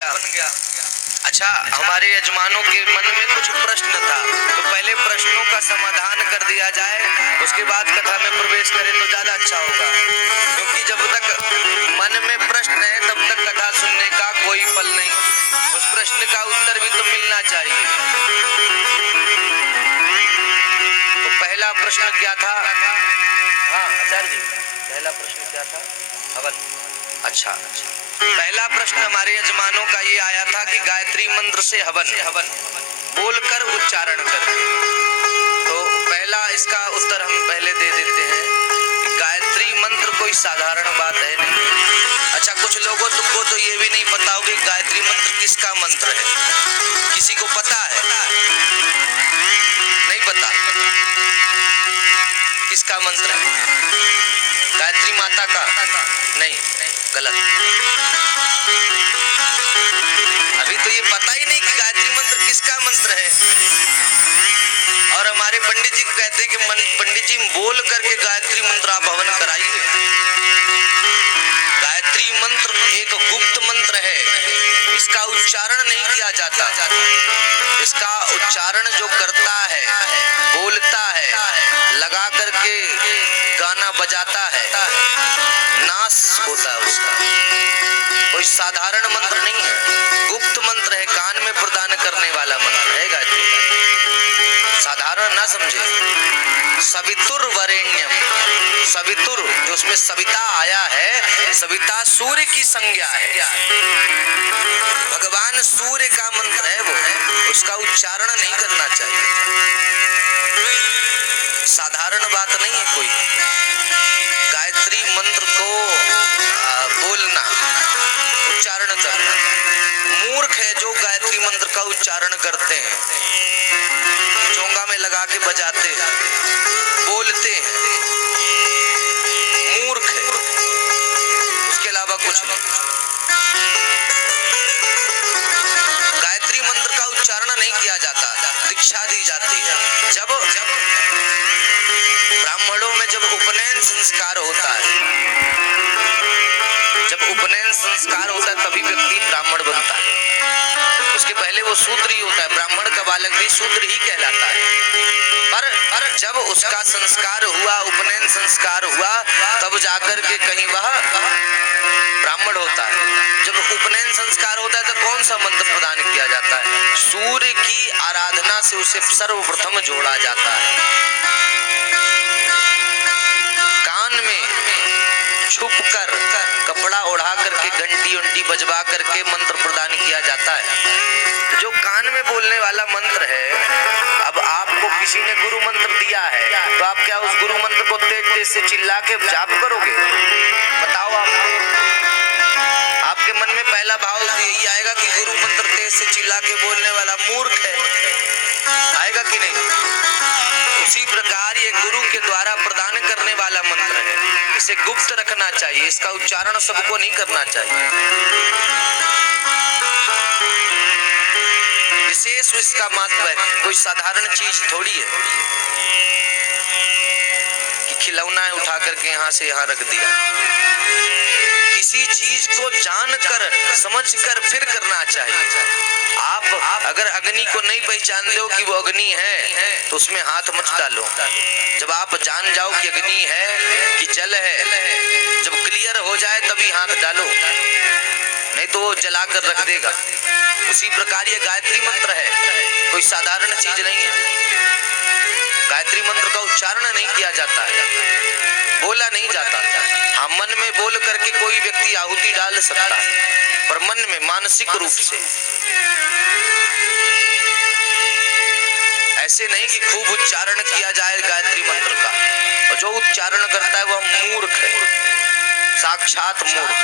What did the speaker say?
गया। अच्छा, हमारे यजमानों के मन में कुछ प्रश्न था, तो पहले प्रश्नों का समाधान कर दिया जाए, उसके बाद कथा में प्रवेश करें तो ज्यादा अच्छा होगा, क्योंकि जब तक मन में प्रश्न है तब तक कथा सुनने का कोई फल नहीं। उस प्रश्न का उत्तर भी तो मिलना चाहिए। तो पहला प्रश्न क्या था? हाँ आचार्य जी, पहला प्रश्न क्या था? हवन। अच्छा, पहला प्रश्न हमारे यजमानों का ये आया था कि गायत्री मंत्र से हवन बोलकर उच्चारण करके। तो पहला इसका उत्तर हम पहले दे देते हैं कि गायत्री मंत्र कोई साधारण बात है नहीं। अच्छा, कुछ लोगों को तो ये भी नहीं पता होगा कि गायत्री मंत्र किसका मंत्र है। किसी को पता है? नहीं पता किसका मंत्र है? गायत्री माता का? नहीं, गलत। अभी तो ये पता ही नहीं कि गायत्री मंत्र किसका मंत्र है। और हमारे पंडित जी कहते हैं कि पंडित जी बोल करके गायत्री मंत्र आप हवन कराइए। गायत्री मंत्र एक गुप्त मंत्र है, इसका उच्चारण नहीं किया जाता। इसका उच्चारण जो करता है, बोलता है, लगा करके गाना बजाता है, नाश होता है उसका। कोई साधारण मंत्र नहीं है, गुप्त मंत्र है, कान में प्रदान करने वाला मंत्र है गायत्री। साधारण ना समझे। सवितुर वरेण्यम, सवितुर जो उसमें सविता आया है, सविता सूर्य की संज्ञा है। भगवान सूर्य का मंत्र है वो, उसका उच्चारण नहीं करना चाहिए। साधारण बात नहीं है कोई। गायत्री मंत्र को बोलना, उच्चारण करना। मूर्ख है जो गायत्री मंत्र का उच्चारण करते हैं, चोंगा में लगा के बजाते हैं, बोलते हैं। मूर्ख है, उसके अलावा कुछ नहीं। गायत्री मंत्र का उच्चारण नहीं किया जाता, दीक्षा दी जाती है। जब ब्राह्मणों में जब उपनयन संस्कार होता है, जब उपनयन संस्कार होता है तभी व्यक्ति ब्राह्मण बनता है। उसके पहले वो शूद्र ही होता है। ब्राह्मण का बालक भी शूद्र ही कहलाता है। पर जब उसका संस्कार हुआ, उपनयन संस्कार हुआ, तब जाकर के कहीं वह ब्राह्मण होता है। जब उपनयन संस्कार होता है तो कौन सा मंत्र प्रदान किया जाता है? सूर्य की आराधना से उसे सर्वप्रथम जोड़ा जाता है। कान में छुप कर कपड़ा ओढ़ा करके घंटी उंटी बजवा करके मंत्र प्रदान किया जाता है। जो कान में बोलने वाला मंत्र है, अब आपको किसी ने गुरु मंत्र दिया है तो आप क्या उस गुरु मंत्र को तेज तेज से चिल्ला के जाप करोगे? बताओ आप। आपके मन में पहला भाव यही आएगा कि गुरु मंत्र तेज से चिल्ला के बोलने वाला मूर्ख है, आएगा कि नहीं? उसी प्रकार ये गुरु के द्वारा प्रदान करने वाला मंत्र है, इसे गुप्त रखना चाहिए, इसका उच्चारण सबको नहीं करना चाहिए। विशेष इसका महत्व है, कोई साधारण चीज थोड़ी है कि खिलौना है उठा करके यहाँ से यहाँ रख दिया। किसी चीज को जानकर समझकर फिर करना चाहिए। आप अगर अग्नि को नहीं पहचानते हो कि वो अग्नि है तो उसमें हाथ मत डालो। जब आप जान जाओ कि अग्नि है कि जल है, जब क्लियर हो जाए तभी हाथ डालो, नहीं तो वो जलाकर रख देगा। उसी प्रकार ये गायत्री मंत्र है, कोई साधारण चीज नहीं है। गायत्री मंत्र का उच्चारण नहीं किया जाता है, बोला नहीं जाता। हाँ, मन में बोल करके कोई व्यक्ति आहुति डाल सकता है, पर मन में मानसिक रूप से। ऐसे नहीं कि खूब उच्चारण किया जाए गायत्री मंत्र का, और जो उच्चारण करता है वह मूर्ख है, साक्षात मूर्ख।